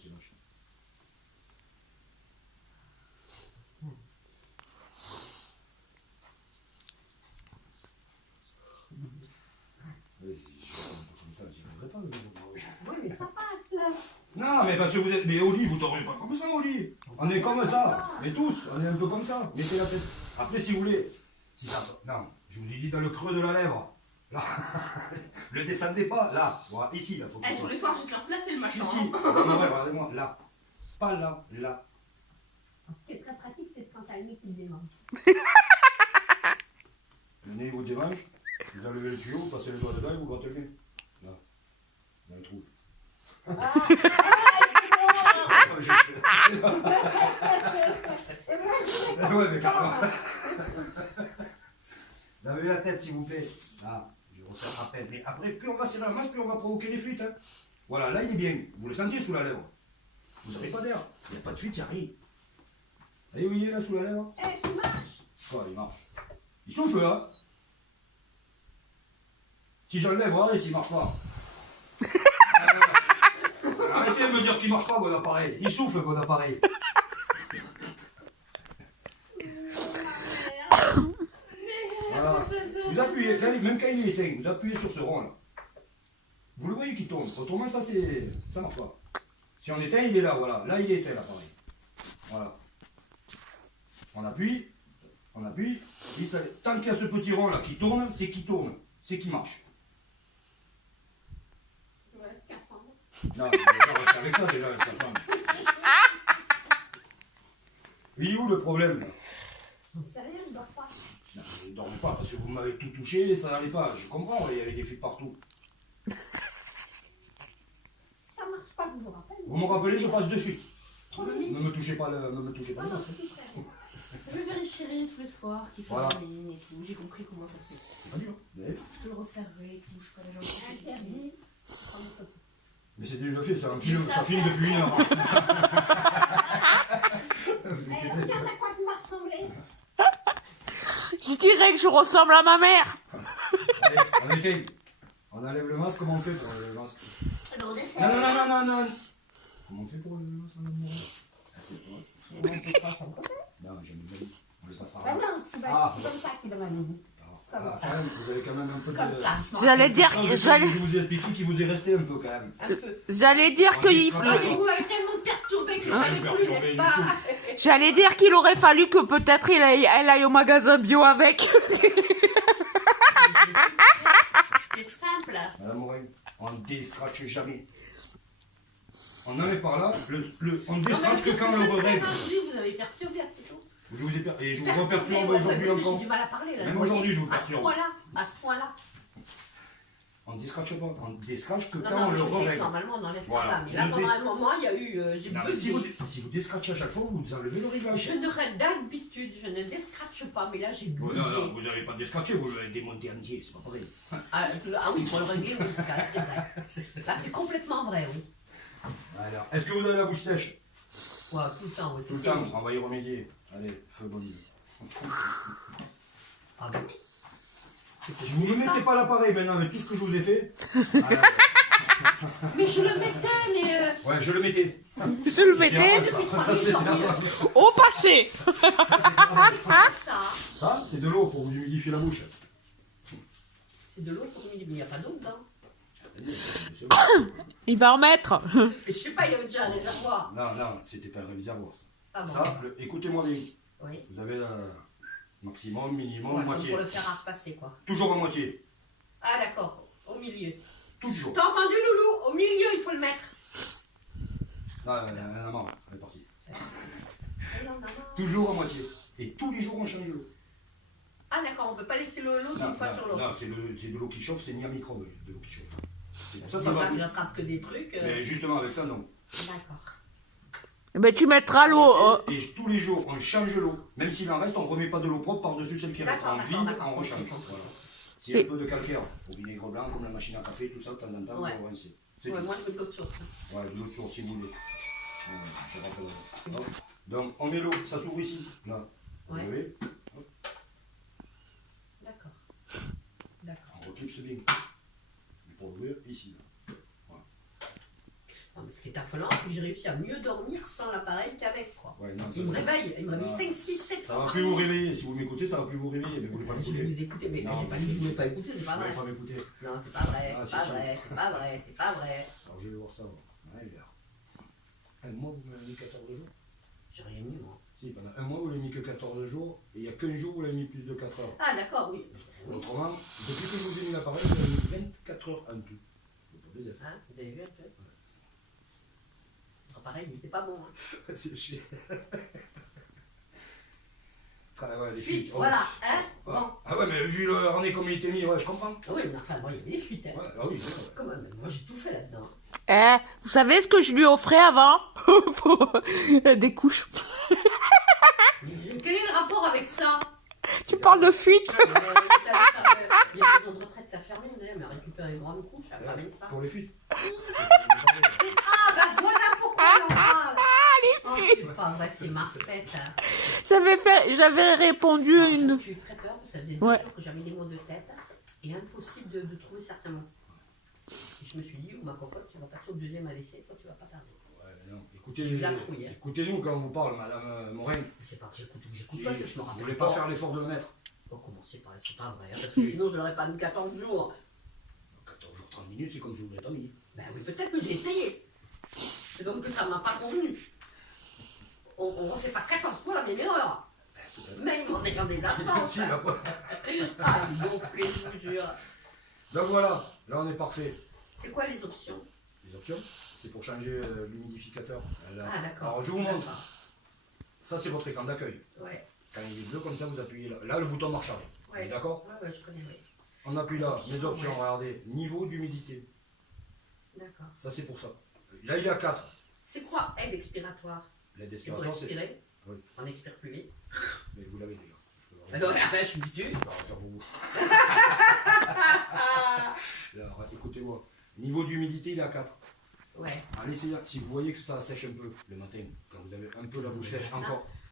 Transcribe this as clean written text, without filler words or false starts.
ces machins. Oui, si je fais un peu comme ça, j'y arriverai pas. Oui, mais ça passe là. Non, mais parce que vous êtes. Mais au lit, vous dormez pas comme ça au lit. On est comme ça. Mais tous, on est un peu comme ça. Mettez la tête. Après, si vous voulez. Si ça. Non, je vous ai dit dans le creux de la lèvre. Là. Le descendez pas. Là. Voilà, ici, là. Faut que Tous les soirs, je vais te le replacer le machin. ici. hein. Non, non, ouais, regardez-moi. Là. Pas là. Là. Ce qui est très pratique, c'est quand t'as le nez qui le démange. Le nez vous démange. Vous enlevez le tuyau, vous passez le doigt dedans et vous grattez le nez. Là. Dans le trou. Ouais, mais carrément. Lavez la tête, s'il vous plaît. Là, je resserre à peine. Mais après, plus on va serrer la masse, plus on va provoquer des fuites. Hein. Voilà, là, il est bien. Vous le sentez sous la lèvre. Vous n'avez pas d'air. Il n'y a pas de fuite, il n'y a rien. Vous voyez où il est, là, sous la lèvre? Tu marches. Quoi, il marche. Il souffle, hein. Si j'enlève, regardez s'il marche pas. Arrêtez de me dire qu'il marche pas, bon appareil. Il souffle, bon appareil. Voilà. Vous appuyez, même quand il est éteint, vous appuyez sur ce rond là. Vous le voyez qui tourne. Autrement, ça marche pas. Si on éteint, il est là, voilà. Là, il est éteint l'appareil. Voilà. On appuie. Et ça, tant qu'il y a ce petit rond là qui tourne, c'est qu'il tourne. C'est qu'il marche. Ouais, scaphandre. Non, déjà, reste avec ça déjà, reste ensemble. Il est où le problème là? Sérieux, je dors pas. Non, je ne dormais pas parce que vous m'avez tout touché, ça n'allait pas. Je comprends, il y avait des fuites partout. Ça marche pas, je vous rappelle. Vous me rappelez, je passe de suite. 3 minutes. Ne me touchez pas le masque. Je vais vérifier tous les soirs qu'il fait Voilà. la ligne et tout. J'ai compris comment ça se fait. C'est pas dur. Je peux le resserrer et tout. Je peux les gens. Interdit. Prends une photo. Mais c'est déjà fait, ça filme depuis 1 heure. Regarde à quoi tu m'as ressemblé. Je dirais que je ressemble à ma mère. Allez, on éteint. On enlève le masque, comment on fait pour enlever le masque? Alors, on essaie. Non. Comment on fait pour enlever le masque? Ah, c'est pas. On peut pas s'en côté. Non, j'ai mis le masque. On le passera. Ben non, tu vas Ah. comme ça qu'il m'avait dit. Quand même, vous avez quand même un peu de. Comme ça. J'allais dire, Je vous ai expliqué qu'il vous est resté un peu quand même. Un peu. j'allais dire que Vous m'avez tellement perturbé que je Hein, savais plus, perturbé n'est-ce du pas? j'allais dire qu'il aurait fallu que peut-être elle aille au magasin bio avec. C'est simple. Madame Morin, on ne déscratche jamais. On en est par là, on ne déscratche que quand on le règle. Vous avez perturbé, c'est tout. Je vous ai et je vous reperturbe aujourd'hui encore. J'ai du mal à parler là. Même aujourd'hui, je vous À ce perturbe. point-là, à ce point-là. On ne déscratche pas, on ne déscratche que Non, quand non, on le je sais que règle. normalement on enlève Voilà. pas là. Mais là, Le pendant dés- un moment, il y a eu. J'ai Non, mais si bugué. vous déscratchez à chaque fois, vous enlevez le réglage. Je ne d'habitude, je ne descratche pas, mais là j'ai bugué. Non, vous n'avez pas déscratché, vous l'avez démonté entier, c'est pas pareil. Ah oui, pour le régler, oui, c'est vrai. Là, c'est complètement vrai, oui. Alors, est-ce que vous avez la bouche sèche? Ouais, tout le temps, oui. Tout le temps, on va y remédier. Allez, feu bonne. Ah ben, Si vous ne mettez pas l'appareil maintenant avec tout ce que je vous ai fait. Alors, mais je le mettais, mais. ouais, je le mettais. Je le mettais Ça, c'est au passé. Ça, Ça, c'est de l'eau pour vous humidifier la bouche. c'est de l'eau pour midi, mais il n'y a pas d'eau dedans. Il va en mettre. Je sais pas, il y avait déjà un réservoir. Non, c'était pas le réservoir ça. Ah bon. Ça, écoutez-moi bien. Oui. Vous avez maximum, minimum, Ouais, comme moitié. pour le faire à repasser, quoi. Toujours à moitié. Ah d'accord, au milieu. Toujours. T'as entendu, Loulou? Au milieu, il faut le mettre. Non, elle en a marre, elle est partie. Ah non, non, non. Toujours à moitié. Et tous les jours, on change l'eau. Ah d'accord, on peut pas laisser l'eau d'une fois sur l'autre. Non, c'est de l'eau qui chauffe, c'est ni à microbe, de l'eau qui chauffe. C'est pour ça, Ça ça va. va, j'attrape que des trucs. Mais justement, avec ça, non. D'accord. Ben tu mettras l'eau. Et tous les jours, on change l'eau. Même s'il en reste, on ne remet pas de l'eau propre par-dessus celle qui reste. D'accord, En d'accord, vide, d'accord, on rechange. compris. Voilà. S'il y a un peu de calcaire, au vinaigre blanc, comme la machine à café, tout ça, de temps en temps, Ouais. on va rincer. C'est Ouais, tout. moi je veux de l'autre source. Ouais, de l'autre source, si vous voulez. Je rappelle. Hop. Donc, on met l'eau, ça s'ouvre ici. Là. Vous Ouais. voyez, D'accord. D'accord. on reclipse bien. Et pour l'ouvrir, ici. Là. Voilà. Non, mais Ce qui est affolant, c'est que j'ai réussi à mieux dormir sans l'appareil qu'avec, quoi. Ouais, non, ça, Il me ça- réveille, il me réveille Ah. 5, 6, 7 Ça fois va par plus vous jour. réveiller. Si vous m'écoutez, ça va plus vous réveiller. Mais vous voulez pas Je vais m'écouter. vous écouter, mais Non, j'ai pas mais dit que je si. voulais pas écouter, c'est pas Vous vrai. voulez pas m'écouter. Non, c'est pas vrai, Ah, c'est si, pas si. vrai, c'est pas vrai, c'est pas vrai. Alors je vais voir ça. Ouais, il est là. Un mois, vous m'avez mis 14 jours. J'ai rien mis, moi. Si, pendant un mois, vous l'avez mis que 14 jours. Et il n'y a qu'un jour où vous l'avez mis plus de 4 heures. Ah, d'accord, oui. Oui. Autrement, depuis que je vous ai mis l'appareil, vous avez mis 24 heures en tout. C'est pas des effets. Hein, vous avez vu un peu? Pareil, il était pas bon. Hein. C'est chier. Ouais, les Fuite, fuites. voilà, hein? Ouais. Bon. Ah ouais, mais vu le harnais comme il était mis, ouais, je comprends. Oui, mais enfin, bon, il y avait des fuites, hein. Ouais, ah oui, c'est vrai. Comment même? Moi, j'ai tout fait là-dedans. Eh, vous savez ce que je lui offrais avant? Des couches. Mais quel est le rapport avec ça? Tu parles de fuite? Il y a une maison de retraite qui a fermé, mais à récupérer une grande couche, elle a pas mis ça. Pour les fuites. Ah, bah voilà pourquoi on en parle. Oh, c'est pas vrai, c'est ma fête. Hein. J'avais répondu Alors, une. j'ai eu très peur, parce que ça faisait Ouais. 2 jours que j'avais des maux de tête, et impossible de trouver certains mots. Et je me suis dit, oh, ma cocotte, tu vas passer au deuxième AVC, toi tu vas pas tarder. Ouais, mais non. J'ai la trouille, hein. Écoutez-nous quand on vous parle, madame Morin. Mais c'est pas que j'écoute pas, c'est que je me Vous rappelle voulez pas faire l'effort de le mettre. Oh, comment c'est pas vrai, hein, parce que sinon je l'aurais pas mis 14 jours. 14 jours, 30 minutes, c'est comme si vous l'avez pas mis. Ben oui, peut-être que j'ai essayé. Et donc que ça m'a pas convenu. On ne refait pas 14 fois la même erreur. Même en ayant des absences. Si, là, ouais. Ah, ils gonflent, je vous jure. Donc voilà, là on est parfait. C'est quoi les options? Les options, c'est pour changer l'humidificateur. Ah, d'accord. Alors je vous montre. D'accord. Ça c'est votre écran d'accueil. Ouais, Quand il est bleu comme ça, vous appuyez là. Là le bouton marche arrière. Vous êtes ouais. d'accord? Ouais, je connais, oui. On appuie là, les options, Ouais. regardez. Niveau d'humidité. D'accord. Ça c'est pour ça. Là il y a 4. C'est quoi aide expiratoire? L'aide C'est pour expiratoire, c'est. expirer. Oui. On expire plus vite. Mais vous l'avez déjà. Je peux le Ah non, après, je suis du. Je peux faire pour vous. Alors écoutez-moi. Niveau d'humidité il est à 4. Ouais. Allez, si vous voyez que ça sèche un peu le matin, quand vous avez un peu la bouche sèche, encore,